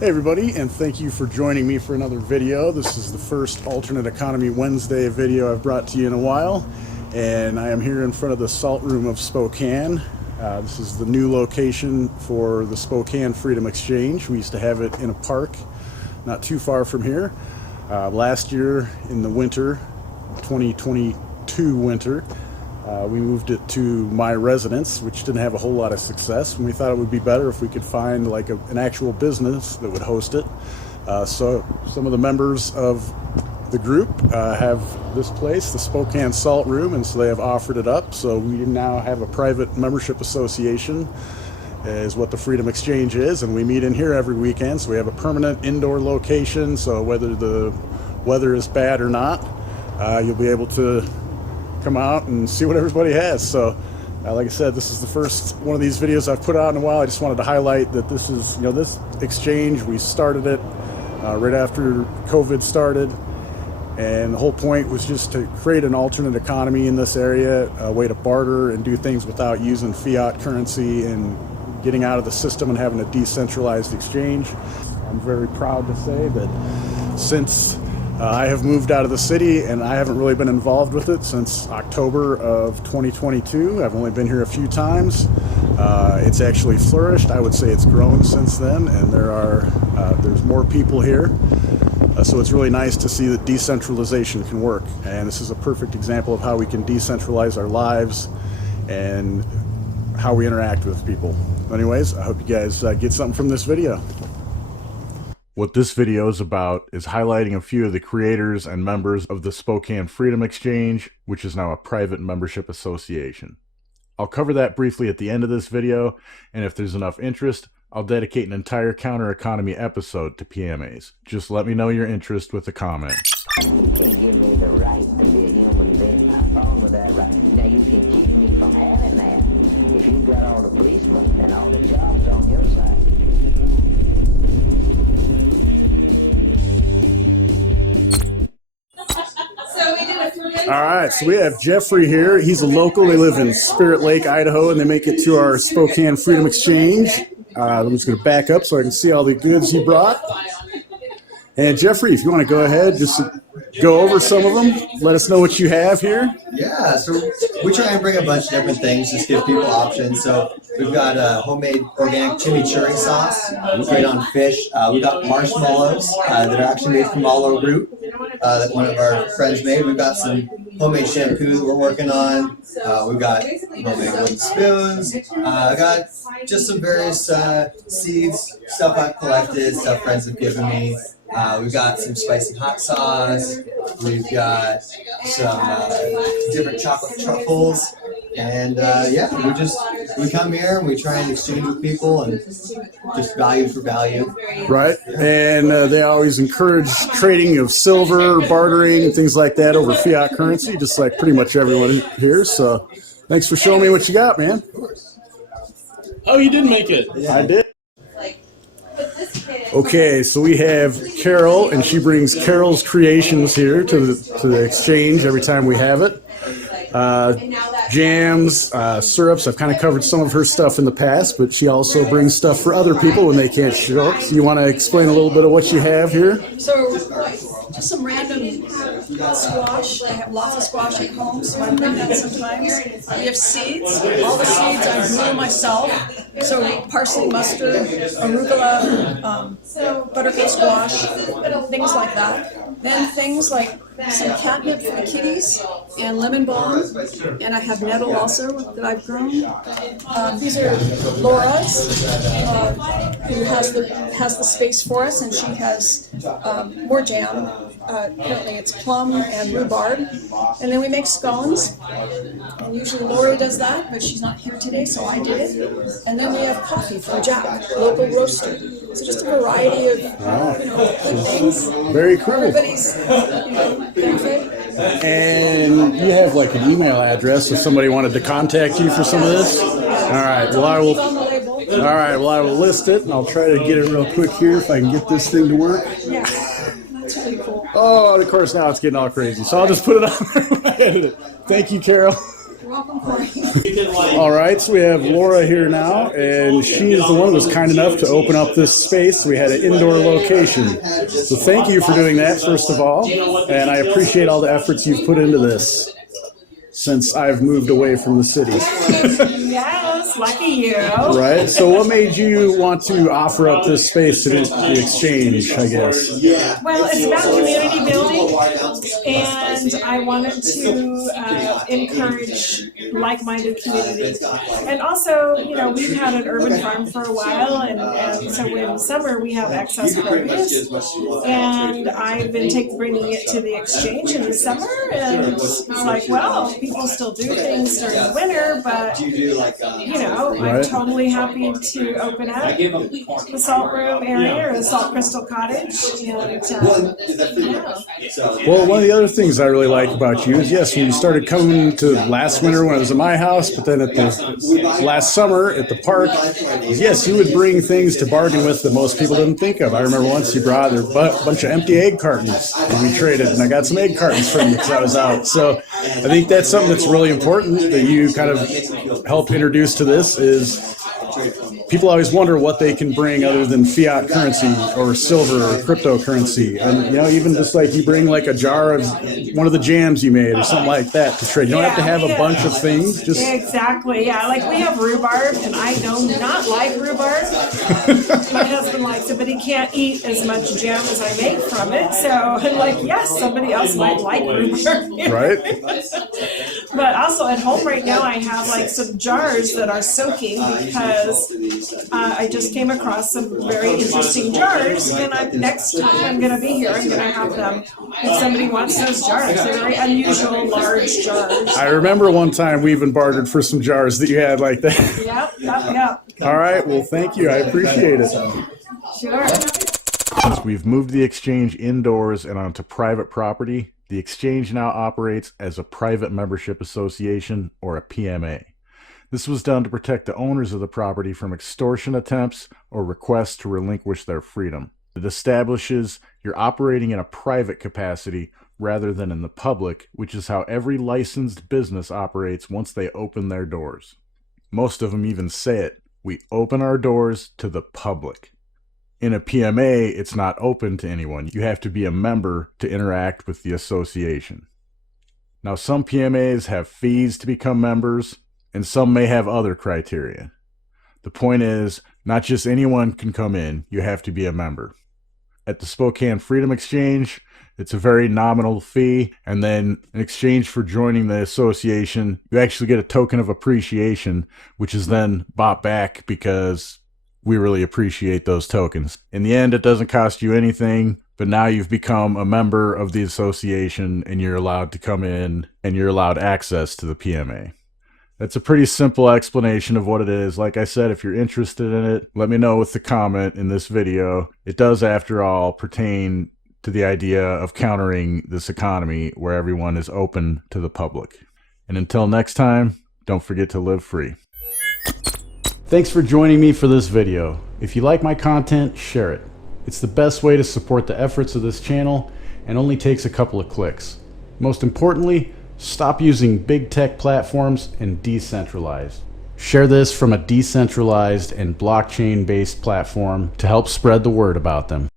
Hey everybody, and thank you for joining me for another video. This is the first Alternate Economy Wednesday video I've brought to you in a while, and I am here in front of the Salt Room of Spokane. This is the new location for the Spokane Freedom Exchange. We used to have it in a park not too far from here. Last year in the winter, 2022 winter, we moved it to my residence, which didn't have a whole lot of success, and we thought it would be better if we could find like an actual business that would host it. So some of the members of the group have this place, the Spokane Salt Room, and so they have offered it up. So we now have a private membership association, is what the Freedom Exchange is, and we meet in here every weekend. So we have a permanent indoor location, so whether the weather is bad or not, you'll be able to come out and see what everybody has. So like I said, this is the first one of these videos I've put out in a while. I just wanted to highlight that this is, this exchange, we started it right after COVID started, and the whole point was just to create an alternate economy in this area, a way to barter and do things without using fiat currency and getting out of the system and having a decentralized exchange. I'm very proud to say that since I have moved out of the city, and I haven't really been involved with it since October of 2022. I've only been here a few times. It's actually flourished. I would say it's grown since then, and there's more people here. So it's really nice to see that decentralization can work. And this is a perfect example of how we can decentralize our lives and how we interact with people. Anyways, I hope you guys get something from this video. What this video is about is highlighting a few of the creators and members of the Spokane Freedom Exchange, which is now a private membership association. I'll cover that briefly at the end of this video, and if there's enough interest, I'll dedicate an entire counter economy episode to PMAs. Just let me know your interest with a comment. You can't give me the right to be a human being. I'm fine with that right. Now you can keep me from having that if you've got all the policemen and all the jobs on your side. All right, so we have Jeffrey here. He's a local. They live in Spirit Lake, Idaho, and they make it to our Spokane Freedom Exchange. I'm just going to back up so I can see all the goods he brought. And Jeffrey, if you want to go ahead, just go over some of them. Let us know what you have here. Yeah, so we try and bring a bunch of different things, just give people options. So we've got homemade organic chimichurri sauce, great on fish. We've got marshmallows that are actually made from aloe root that one of our friends made. We've got some homemade shampoo that we're working on. We've got homemade wooden spoons. I got just some various seeds, stuff I've collected, stuff friends have given me. We've got some spicy hot sauce. We've got some different chocolate truffles. And yeah, we come here and we try and exchange with people and just value for value. Right. And they always encourage trading of silver, bartering, and things like that over fiat currency, just like pretty much everyone here. So thanks for showing me what you got, man. Oh, you did make it. Yeah. I did. Okay, so we have Carol, and she brings Carol's creations here to the exchange every time we have it. Jams, syrups. I've kind of covered some of her stuff in the past, but she also brings stuff for other people when they can't show up. So you want to explain a little bit of what you have here? So just some random squash. I have lots of squash at home, so I bring that sometimes. We have seeds. All the seeds I grew myself. So parsley, mustard, arugula, buttercup squash, things like that. Then things like some catnip for the kitties and lemon balm, and I have nettle also that I've grown. These are Laura's, who has the space for us, and she has more jam. Apparently it's plum and rhubarb, and then we make scones, and usually Lori does that, but she's not here today, so I did it. And then we have coffee from Jack, local roaster. So just a variety of good things. Very cool. Everybody's benefit. And you have like an email address if somebody wanted to contact you for some of this? All right. Well, I will. All right. Well, I will list it, and I'll try to get it real quick here if I can get this thing to work. Yeah, that's really cool. Oh, and of course now it's getting all crazy, so I'll just put it on there when I edit it. Thank you, Carol. You're welcome, Corey. All right, so we have Laura here now, and she is the one who was kind enough to open up this space. We had an indoor location. So thank you for doing that, first of all, and I appreciate all the efforts you've put into this since I've moved away from the city. Yes, lucky you. Right, so what made you want to offer up this space to the exchange, I guess? Well, it's about community building, and I wanted to encourage like-minded communities. And also, you know, we've had an urban farm for a while, and so in summer we have excess produce, and I've been bringing it to the exchange in the summer, and it's like, well, people still do things during the winter, but you know, I'm totally happy to open up the salt room area or the salt crystal cottage, and yeah. Well, one of the other things I really like about you is, yes, when you started coming to last winter when I was at my house, but then at the last summer at the park, yes, you would bring things to bargain with that most people didn't think of. I remember once you brought a bunch of empty egg cartons, and we traded, and I got some egg cartons from you because I was out. So I think that's something that's really important that you kind of help introduce to this is people always wonder what they can bring other than fiat currency or silver or cryptocurrency. And, you know, even just like you bring like a jar of one of the jams you made or something like that to trade. You don't have to have a bunch of things. Just Exactly, yeah. Like we have rhubarb, and I do not like rhubarb. My husband likes it, but he can't eat as much jam as I make from it. So I'm like, yes, somebody else might like rhubarb. right. But also at home right now, I have like some jars that are soaking because I just came across some very interesting jars, and next time I'm going to be here, I'm going to have them if somebody wants those jars. They're very unusual, large jars. I remember one time we even bartered for some jars that you had like that. Yep. All right. Well, thank you. I appreciate it. Sure. Since we've moved the exchange indoors and onto private property, the exchange now operates as a private membership association, or a PMA. This was done to protect the owners of the property from extortion attempts or requests to relinquish their freedom. It establishes you're operating in a private capacity rather than in the public, which is how every licensed business operates once they open their doors. Most of them even say it: we open our doors to the public. In a PMA, it's not open to anyone. You have to be a member to interact with the association. Now, some PMAs have fees to become members, and some may have other criteria. The point is, not just anyone can come in, you have to be a member. At the Spokane Freedom Exchange, it's a very nominal fee, and then in exchange for joining the association, you actually get a token of appreciation, which is then bought back because we really appreciate those tokens. In the end, it doesn't cost you anything, but now you've become a member of the association, and you're allowed to come in, and you're allowed access to the PMA. That's a pretty simple explanation of what it is. Like I said, if you're interested in it, let me know with the comment in this video. It does, after all, pertain to the idea of countering this economy where everyone is open to the public. And until next time, don't forget to live free. Thanks for joining me for this video. If you like my content, share it. It's the best way to support the efforts of this channel and only takes a couple of clicks. Most importantly, stop using big tech platforms and decentralize. Share this from a decentralized and blockchain-based platform to help spread the word about them.